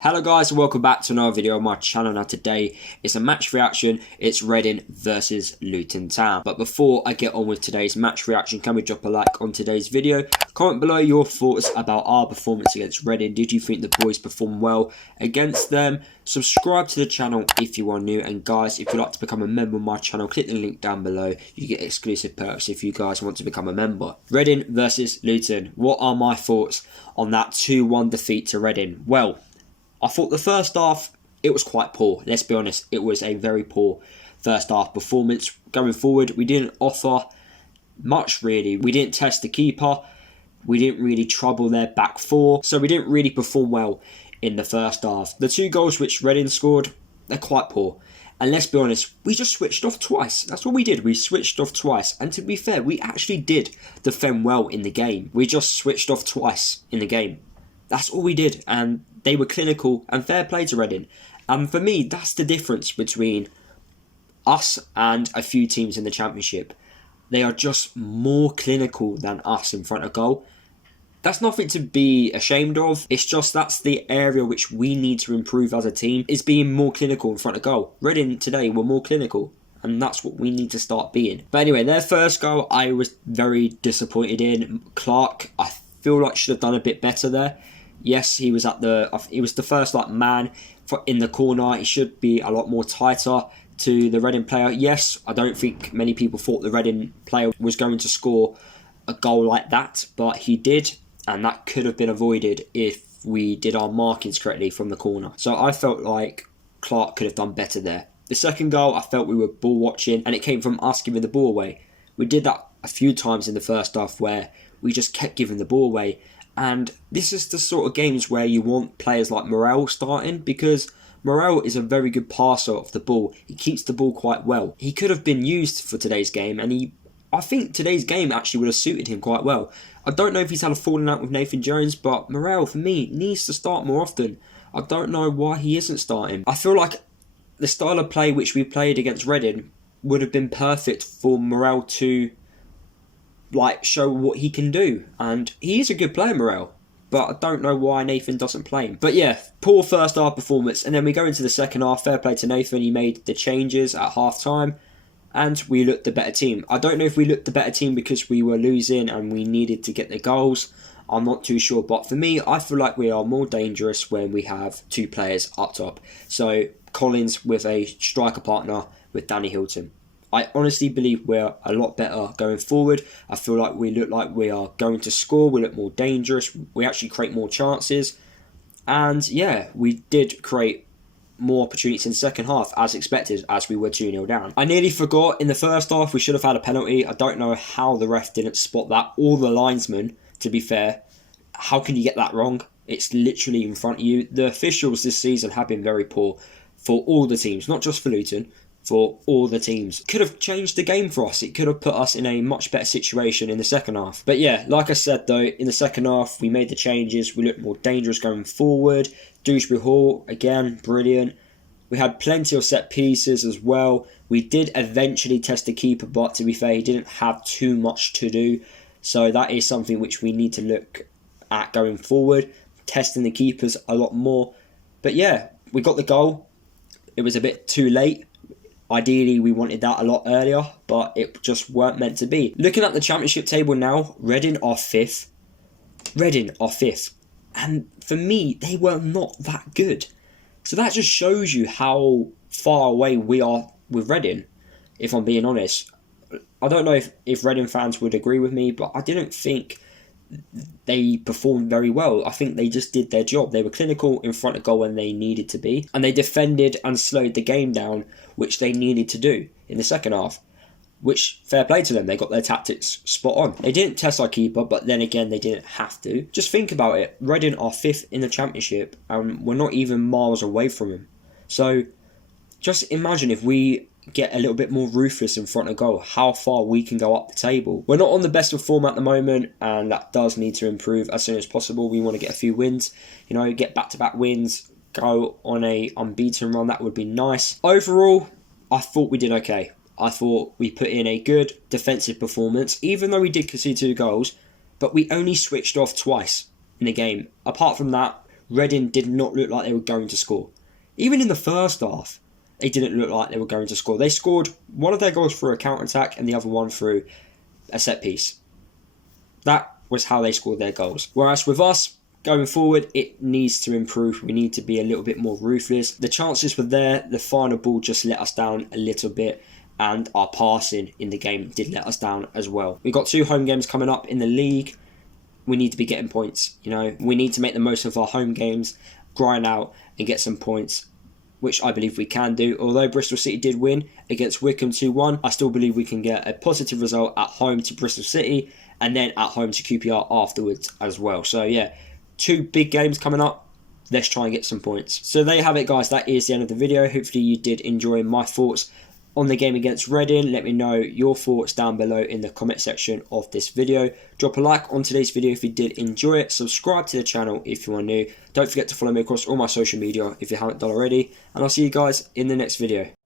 Hello guys and welcome back to another video on my channel. Now today it's a match reaction. It's Reading versus Luton Town. But before I get on with today's match reaction, can we drop a like on today's video? Comment below your thoughts about our performance against Reading. Did you think the boys performed well against them? Subscribe to the channel if you are new, and guys, if you'd like to become a member of my channel, click the link down below. You get exclusive perks if you guys want to become a member. Reading versus Luton. What are my thoughts on that 2-1 defeat to Reading? Well, I thought the first half, it was quite poor. Let's be honest, it was a very poor first half performance. Going forward, we didn't offer much really. We didn't test the keeper. We didn't really trouble their back four. So we didn't really perform well in the first half. The two goals which Reading scored, they're quite poor. And let's be honest, we just switched off twice. That's what we did. We switched off twice. And to be fair, we actually did defend well in the game. We just switched off twice in the game. That's all we did, and they were clinical, and fair play to Reading. And for me, that's the difference between us and a few teams in the Championship. They are just more clinical than us in front of goal. That's nothing to be ashamed of. It's just that's the area which we need to improve as a team, is being more clinical in front of goal. Reading today were more clinical, and that's what we need to start being. But anyway, their first goal, I was very disappointed in. Clark, I feel like should have done a bit better there. Yes, he was the first man in the corner. He should be a lot more tighter to the Reading player. Yes, I don't think many people thought the Reading player was going to score a goal like that, but he did, and that could have been avoided if we did our markings correctly from the corner. So I felt like Clark could have done better there. The second goal, I felt we were ball watching, and it came from us giving the ball away. We did that a few times in the first half where we just kept giving the ball away. And this is the sort of games where you want players like Morel starting, because Morel is a very good passer of the ball. He keeps the ball quite well. He could have been used for today's game, and I think today's game actually would have suited him quite well. I don't know if he's had a falling out with Nathan Jones, but Morel, for me, needs to start more often. I don't know why he isn't starting. I feel like the style of play which we played against Reading would have been perfect for Morel to show what he can do, and he is a good player, Morel, but I don't know why Nathan doesn't play him. But yeah, poor first half performance, and then we go into the second half. Fair play to Nathan, he made the changes at half time, and we looked the better team. I don't know if we looked the better team because we were losing and we needed to get the goals. I'm not too sure, but for me, I feel like we are more dangerous when we have two players up top. So Collins with a striker partner with Danny Hilton. I honestly believe we're a lot better going forward. I feel like we look like we are going to score. We look more dangerous. We actually create more chances. And yeah, we did create more opportunities in the second half, as expected, as we were 2-0 down. I nearly forgot, in the first half, we should have had a penalty. I don't know how the ref didn't spot that, or the linesman, to be fair. How can you get that wrong? It's literally in front of you. The officials this season have been very poor for all the teams, not just for Luton, for all the teams. Could have changed the game for us. It could have put us in a much better situation in the second half. But yeah, like I said though, in the second half, we made the changes. We looked more dangerous going forward. Dewsbury Hall, again, brilliant. We had plenty of set pieces as well. We did eventually test the keeper, but to be fair, he didn't have too much to do. So that is something which we need to look at going forward. Testing the keepers a lot more. But yeah, we got the goal. It was a bit too late. Ideally, we wanted that a lot earlier, but it just weren't meant to be. Looking at the Championship table now, Reading are 5th. Reading are 5th. And for me, they were not that good. So that just shows you how far away we are with Reading, if I'm being honest. I don't know if Reading fans would agree with me, but I didn't think they performed very well. I think they just did their job. They were clinical in front of goal when they needed to be, and they defended and slowed the game down, which they needed to do in the second half, which, fair play to them, they got their tactics spot on. They didn't test our keeper, but then again, they didn't have to. Just think about it. Reading are 5th in the Championship, and we're not even miles away from them. So just imagine if we get a little bit more ruthless in front of goal, how far we can go up the table. We're not on the best of form at the moment, and that does need to improve as soon as possible. We want to get a few wins, get back-to-back wins, go on a unbeaten run. That would be nice. Overall, I thought we did okay. I thought we put in a good defensive performance, even though we did concede 2 goals, but we only switched off twice in the game. Apart from that, Reading did not look like they were going to score. Even in the first half, they didn't look like they were going to score. They scored one of their goals through a counter-attack and the other one through a set piece. That was how they scored their goals. Whereas with us, going forward, it needs to improve. We need to be a little bit more ruthless. The chances were there. The final ball just let us down a little bit. And our passing in the game did let us down as well. We've got 2 home games coming up in the league. We need to be getting points. We need to make the most of our home games, grind out and get some points, which I believe we can do. Although Bristol City did win against Wycombe 2-1, I still believe we can get a positive result at home to Bristol City and then at home to QPR afterwards as well. So yeah, 2 big games coming up. Let's try and get some points. So there you have it, guys. That is the end of the video. Hopefully you did enjoy my thoughts on the game against Reading. Let me know your thoughts down below in the comment section of this video. Drop a like on today's video if you did enjoy it. Subscribe to the channel if you are new. Don't forget to follow me across all my social media if you haven't done already. And I'll see you guys in the next video.